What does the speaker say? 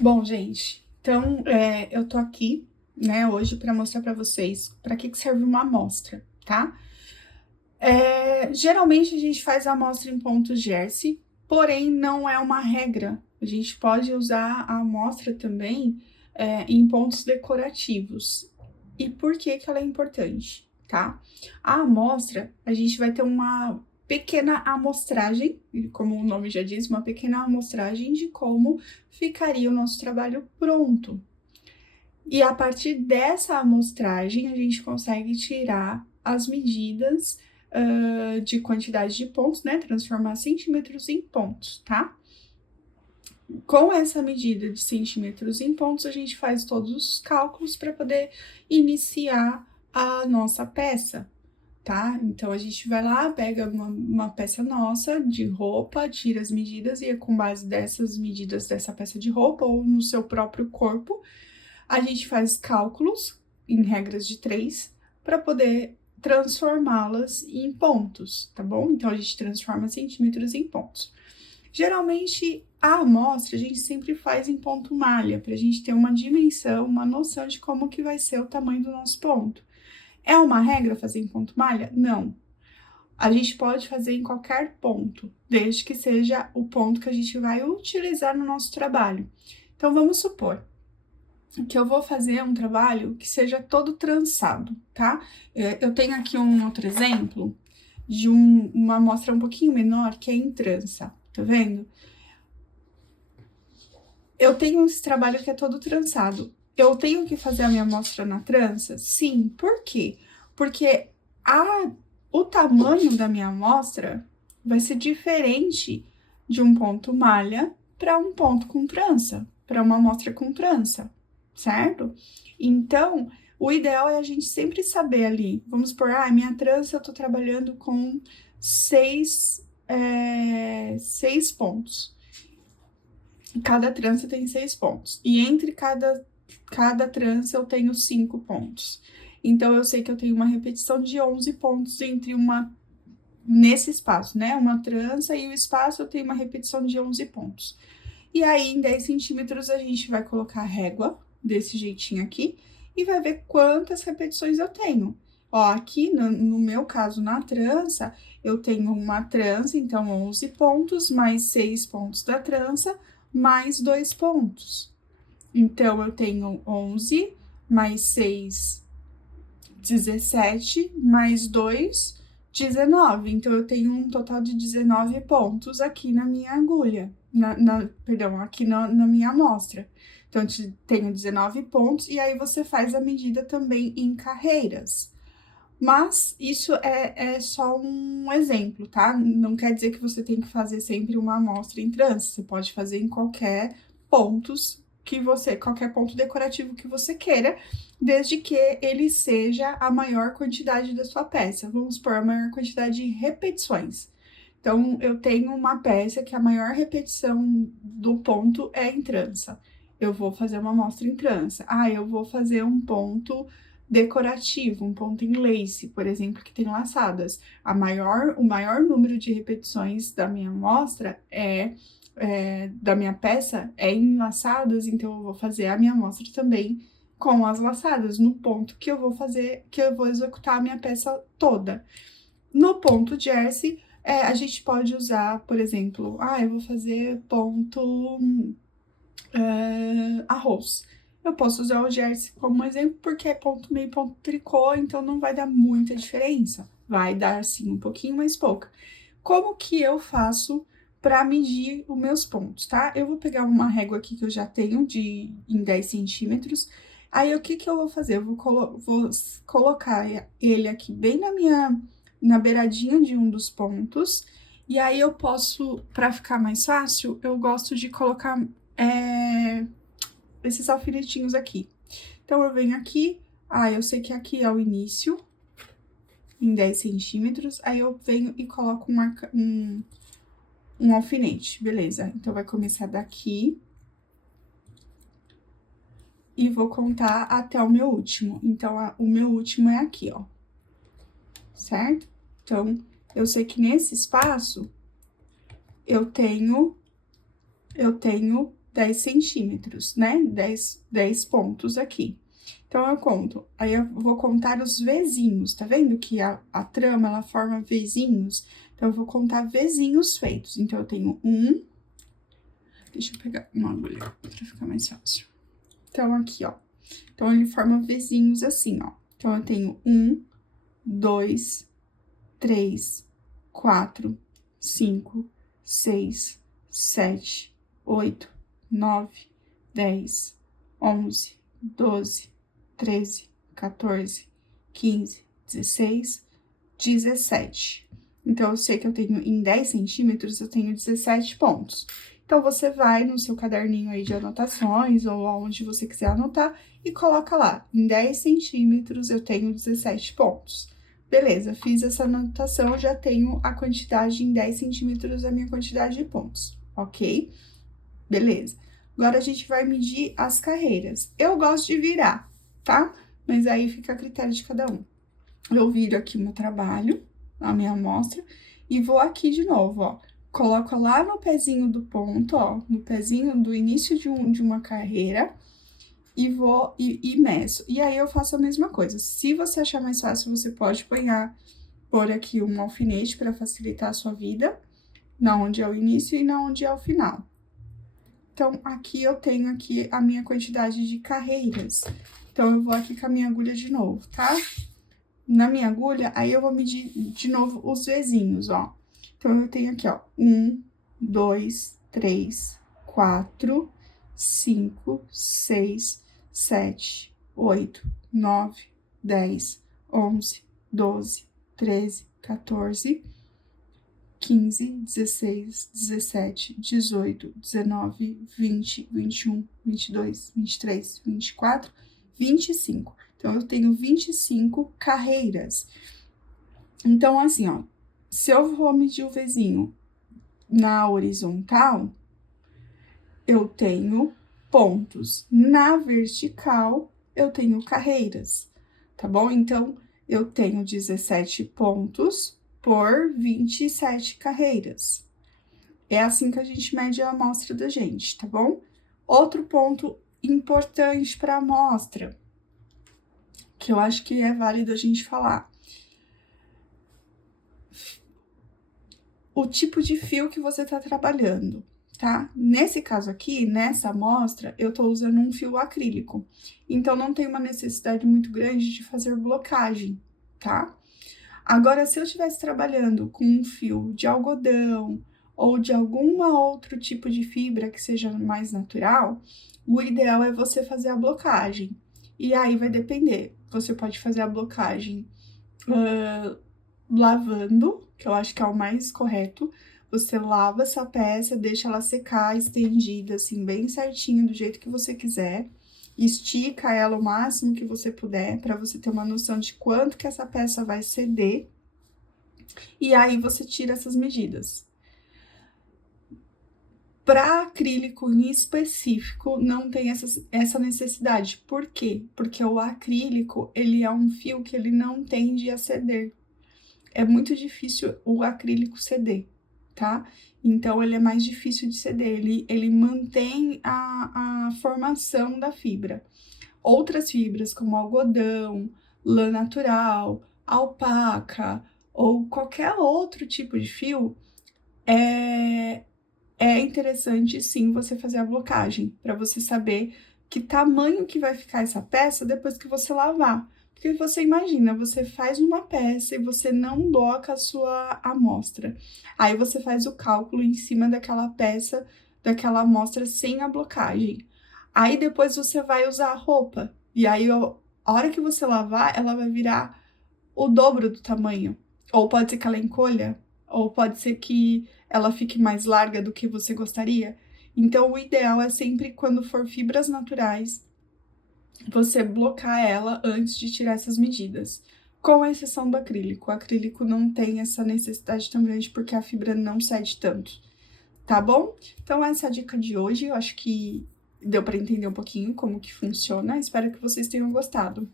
Bom, gente, então eu tô aqui, né, hoje para mostrar para vocês para que serve uma amostra, tá? Geralmente a gente faz a amostra em pontos Jersey, porém não é uma regra. A gente pode usar a amostra também em pontos decorativos. E por que que ela é importante, tá? A amostra, a gente vai ter uma pequena amostragem, como o nome já diz, uma pequena amostragem de como ficaria o nosso trabalho pronto. E a partir dessa amostragem, a gente consegue tirar as medidas de quantidade de pontos, né? Transformar centímetros em pontos, tá? Com essa medida de centímetros em pontos, a gente faz todos os cálculos para poder iniciar a nossa peça, tá? Então, a gente vai lá, pega uma peça nossa de roupa, tira as medidas e é com base dessas medidas dessa peça de roupa ou no seu próprio corpo, a gente faz cálculos em regras de 3 para poder transformá-las em pontos, tá bom? Então, a gente transforma centímetros em pontos. Geralmente, a amostra a gente sempre faz em ponto malha, para a gente ter uma dimensão, uma noção de como que vai ser o tamanho do nosso ponto. É uma regra fazer em ponto malha? Não. A gente pode fazer em qualquer ponto, desde que seja o ponto que a gente vai utilizar no nosso trabalho. Então, vamos supor que eu vou fazer um trabalho que seja todo trançado, tá? Eu tenho aqui um outro exemplo de uma amostra um pouquinho menor que é em trança, tá vendo? Eu tenho esse trabalho que é todo trançado. Eu tenho que fazer a minha amostra na trança? Sim. Por quê? Porque o tamanho da minha amostra vai ser diferente de um ponto malha para um ponto com trança, para uma amostra com trança, certo? Então, o ideal é a gente sempre saber ali, vamos supor, minha trança eu tô trabalhando com seis pontos. Cada trança tem 6 pontos. E entre cada trança eu tenho 5 pontos. Então, eu sei que eu tenho uma repetição de 11 pontos nesse espaço, né? Uma trança e o espaço eu tenho uma repetição de 11 pontos. E aí, em 10 centímetros, a gente vai colocar a régua, desse jeitinho aqui, e vai ver quantas repetições eu tenho. Ó, aqui no meu caso, na trança, eu tenho uma trança, então 11 pontos, mais 6 pontos da trança, mais 2 pontos. Então, eu tenho 11, mais 6, 17, mais 2, 19. Então, eu tenho um total de 19 pontos aqui na minha agulha, perdão, aqui na minha amostra. Então, eu tenho 19 pontos, e aí você faz a medida também em carreiras. Mas isso é só um exemplo, tá? Não quer dizer que você tem que fazer sempre uma amostra em trança. Você pode fazer em qualquer qualquer ponto decorativo que você queira, desde que ele seja a maior quantidade da sua peça. Vamos supor, a maior quantidade de repetições. Então, eu tenho uma peça que a maior repetição do ponto é em trança. Eu vou fazer uma amostra em trança. Eu vou fazer um ponto decorativo, um ponto em lace, por exemplo, que tem laçadas. O maior número de repetições da minha amostra da minha peça é em laçadas, então eu vou fazer a minha amostra também com as laçadas, no ponto que eu vou fazer, que eu vou executar a minha peça toda. No ponto jersey, a gente pode usar, por exemplo, eu vou fazer ponto arroz. Eu posso usar o jersey como exemplo, porque é ponto meio ponto tricô, então não vai dar muita diferença. Vai dar, sim, um pouquinho, mas pouca. Como que eu faço para medir os meus pontos, tá? Eu vou pegar uma régua aqui que eu já tenho em 10 centímetros. Aí, o que que eu vou fazer? Eu vou colocar ele aqui bem na beiradinha de um dos pontos. E aí, eu posso, para ficar mais fácil, eu gosto de colocar esses alfinetinhos aqui. Então, eu venho aqui, eu sei que aqui é o início, em 10 centímetros, aí eu venho e coloco um alfinete, beleza? Então, vai começar daqui e vou contar até o meu último. Então, o meu último é aqui, ó, certo? Então, eu sei que nesse espaço eu tenho 10 centímetros, né? 10 pontos aqui. Então, eu conto. Aí, eu vou contar os Vzinhos. Tá vendo que a trama, ela forma Vzinhos? Então, eu vou contar Vzinhos feitos. Então, eu tenho 1... Deixa eu pegar uma agulha pra ficar mais fácil. Então, aqui, ó. Então, ele forma Vzinhos assim, ó. Então, eu tenho 1, 2, 3, 4, 5, 6, 7, 8, 9, 10, 11, 12, 13, 14, 15, 16, 17. Então, eu sei que eu tenho em 10 centímetros, eu tenho 17 pontos. Então, você vai no seu caderninho aí de anotações, ou aonde você quiser anotar, e coloca lá, em 10 centímetros eu tenho 17 pontos. Beleza, fiz essa anotação, já tenho a quantidade em 10 centímetros, a minha quantidade de pontos, ok? Beleza. Agora, a gente vai medir as carreiras. Eu gosto de virar, tá? Mas aí fica a critério de cada um. Eu viro aqui o meu trabalho, a minha amostra, e vou aqui de novo, ó. Coloco lá no pezinho do ponto, ó, no pezinho do início de uma carreira, e vou e meço. E aí, eu faço a mesma coisa. Se você achar mais fácil, você pode pôr aqui um alfinete para facilitar a sua vida, na onde é o início e na onde é o final. Então, aqui eu tenho aqui a minha quantidade de carreiras. Então, eu vou aqui com a minha agulha de novo, tá? Na minha agulha, aí eu vou medir de novo os Vzinhos, ó. Então, eu tenho aqui, ó, 1, 2, 3, 4, 5, 6, 7, 8, 9, 10, 11, 12, 13, 14, 15, 16, 17, 18, 19, 20, 21, 22, 23, 24, 25. Então, eu tenho 25 carreiras. Então, assim, ó, se eu vou medir o Vzinho na horizontal, eu tenho pontos. Na vertical, eu tenho carreiras, tá bom? Então, eu tenho 17 pontos por 27 carreiras. É assim que a gente mede a amostra da gente, tá bom? Outro ponto importante para a amostra, que eu acho que é válido a gente falar. O tipo de fio que você tá trabalhando, tá? Nesse caso aqui, nessa amostra, eu tô usando um fio acrílico. Então, não tem uma necessidade muito grande de fazer blocagem, tá? Agora, se eu estivesse trabalhando com um fio de algodão ou de algum outro tipo de fibra que seja mais natural, o ideal é você fazer a blocagem. E aí vai depender. Você pode fazer a blocagem lavando, que eu acho que é o mais correto. Você lava essa peça, deixa ela secar, estendida, assim, bem certinho, do jeito que você quiser. Estica ela o máximo que você puder, para você ter uma noção de quanto que essa peça vai ceder. E aí, você tira essas medidas. Para acrílico em específico, não tem essa necessidade. Por quê? Porque o acrílico, ele é um fio que ele não tende a ceder. É muito difícil o acrílico ceder, tá? Então, ele é mais difícil de ceder, ele mantém a formação da fibra. Outras fibras, como algodão, lã natural, alpaca ou qualquer outro tipo de fio, é interessante, sim, você fazer a blocagem, para você saber que tamanho que vai ficar essa peça depois que você lavar. Porque você imagina, você faz uma peça e você não bloca a sua amostra. Aí, você faz o cálculo em cima daquela peça, daquela amostra sem a blocagem. Aí, depois você vai usar a roupa. E aí, a hora que você lavar, ela vai virar o dobro do tamanho. Ou pode ser que ela encolha, ou pode ser que ela fique mais larga do que você gostaria. Então, o ideal é sempre, quando for fibras naturais, você blocar ela antes de tirar essas medidas. Com exceção do acrílico. O acrílico não tem essa necessidade tão grande porque a fibra não cede tanto. Tá bom? Então, essa é a dica de hoje. Eu acho que deu para entender um pouquinho como que funciona. Espero que vocês tenham gostado.